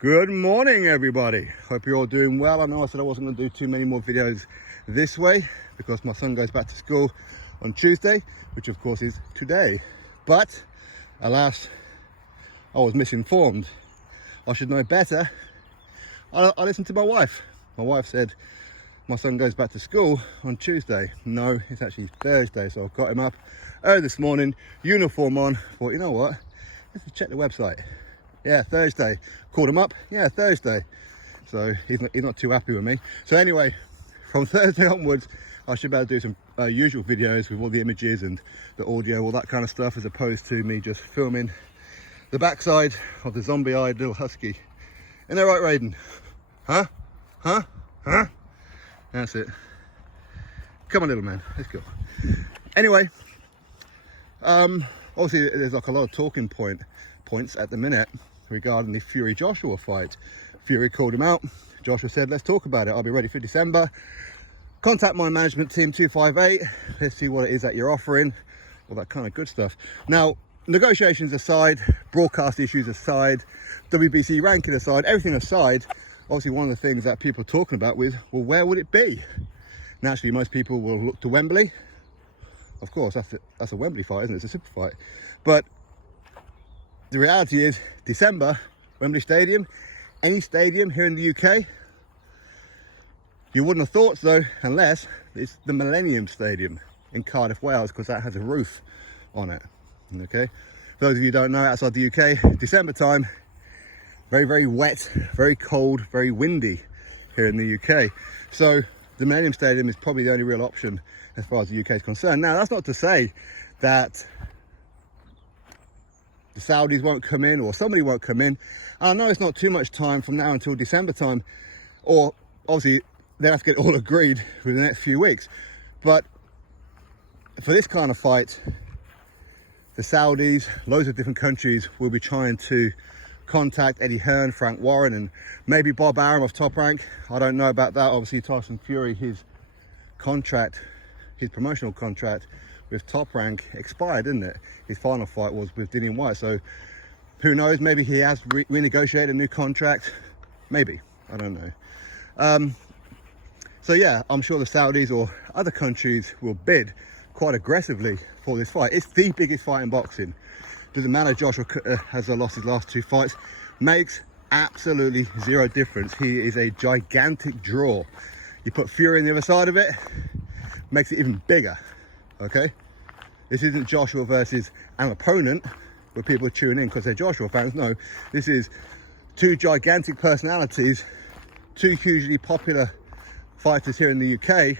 Good morning, everybody. Hope you're all doing well. I know I said I wasn't going to do too many more videos this way because my son goes back to school on Tuesday, which of course is today. But alas, I was misinformed. I should know better. I listened to my wife. My wife said my son goes back to school on Tuesday. No, it's actually Thursday. So I got him up early this morning, uniform on. Thought, you know what? Let's check the website. Yeah, Thursday. Called him up. Yeah, Thursday. So he's not too happy with me. So anyway, from Thursday onwards, I should be able to do some usual videos with all the images and the audio, all that kind of stuff, as opposed to me just filming the backside of the zombie-eyed little husky. Isn't that right, Raiden? Huh? Huh? Huh? That's it. Come on, little man. Let's go. Anyway, obviously there's like a lot of talking points at the minute regarding the Fury Joshua fight. Fury called him out. Joshua said, let's talk about it. I'll be ready for December. Contact my management team 258. Let's see what it is that you're offering. All that kind of good stuff. Now, negotiations aside, broadcast issues aside, WBC ranking aside, everything aside, obviously one of the things that people are talking about with, well, where would it be? Naturally, most people will look to Wembley. Of course, that's a Wembley fight, isn't it? It's a super fight. But the reality is, December, Wembley Stadium, any stadium here in the UK, you wouldn't have thought so unless it's the Millennium Stadium in Cardiff, Wales, because that has a roof on it. Okay, for those of you who don't know, outside the UK, December time, very, very wet, very cold, very windy here in the UK. So the Millennium Stadium is probably the only real option as far as the UK is concerned. Now, that's not to say that the Saudis won't come in or somebody won't come in. And I know it's not too much time from now until December time, or obviously they have to get it all agreed within the next few weeks. But for this kind of fight, the Saudis, loads of different countries will be trying to contact Eddie Hearn, Frank Warren, and maybe Bob Arum of Top Rank. I don't know about that. Obviously, Tyson Fury, his contract, his promotional contract with Top Rank expired, didn't it? His final fight was with Dillian White. So who knows? Maybe he has renegotiated a new contract. Maybe. I don't know. So yeah, I'm sure the Saudis or other countries will bid quite aggressively for this fight. It's the biggest fight in boxing. Doesn't matter, Joshua has lost his last two fights. Makes absolutely zero difference. He is a gigantic draw. You put Fury on the other side of it, makes it even bigger. Okay, this isn't Joshua versus an opponent where people tune in because they're Joshua fans. No, this is two gigantic personalities, two hugely popular fighters here in the UK,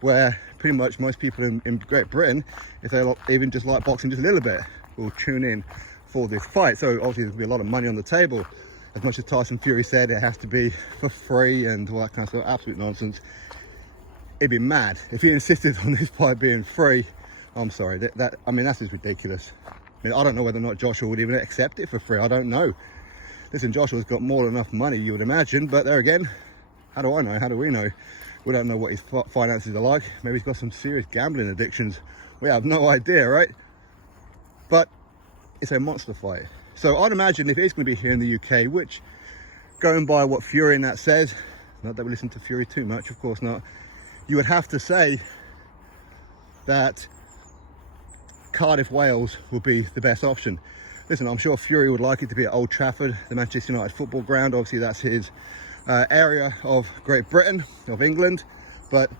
where pretty much most people in Great Britain, if they even just like boxing just a little bit, will tune in for this fight. So obviously there'll be a lot of money on the table. As much as Tyson Fury said it has to be for free and all that kind of stuff, absolute nonsense. It'd be mad if he insisted on this fight being free. I'm sorry, I mean, that's just ridiculous. I mean, I don't know whether or not Joshua would even accept it for free. I don't know. Listen, Joshua's got more than enough money, you would imagine, but there again, how do I know? How do we know? We don't know what his finances are like. Maybe he's got some serious gambling addictions. We have no idea, right? But it's a monster fight. So I'd imagine if it's going to be here in the UK, which, going by what Fury and that says, not that we listen to Fury too much, of course not, you would have to say that Cardiff, Wales would be the best option. Listen, I'm sure Fury would like it to be at Old Trafford, the Manchester United football ground. Obviously, that's his area of Great Britain, of England, but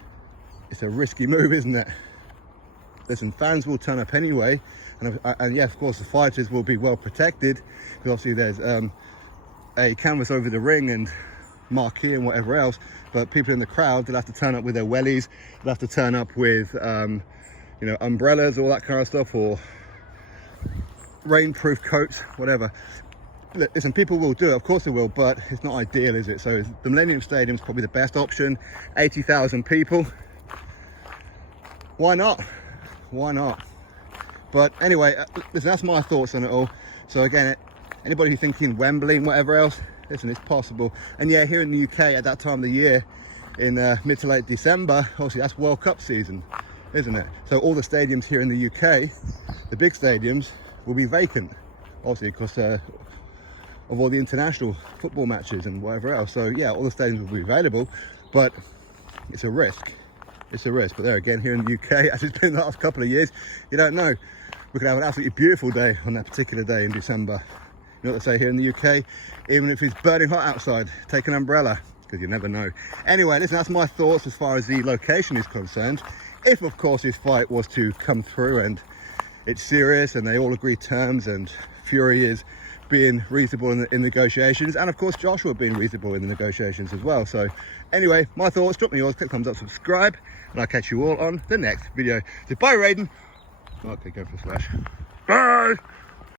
it's a risky move, isn't it? Listen, fans will turn up anyway, and yeah, of course, the fighters will be well protected, because obviously there's a canvas over the ring and marquee and whatever else, but people in the crowd, they'll have to turn up with their wellies, they'll have to turn up with you know, umbrellas, all that kind of stuff, or rainproof coats, whatever. Listen, people will do it, of course they will, but it's not ideal, is it? So the Millennium Stadium is probably the best option. 80,000 people. Why not? Why not? But anyway, listen, that's my thoughts on it all. So again, anybody who's thinking Wembley and whatever else, listen, it's possible. And yeah, here in the UK at that time of the year, in mid to late December, obviously that's World Cup season, isn't it? So all the stadiums here in the UK, the big stadiums, will be vacant, obviously, because of all the international football matches and whatever else. So yeah, all the stadiums will be available, but it's a risk. It's a risk. But there again, here in the UK, as it's been the last couple of years, you don't know. We could have an absolutely beautiful day on that particular day in December. You know what they say here in the UK? Even if it's burning hot outside, take an umbrella, because you never know. Anyway, listen, that's my thoughts as far as the location is concerned. If, of course, this fight was to come through and it's serious and they all agree terms and Fury is being reasonable in negotiations, and of course Joshua being reasonable in the negotiations as well. So anyway, my thoughts, drop me yours, click thumbs up, subscribe, and I'll catch you all on the next video. So bye, Raiden. Okay, go for a slash. Bye.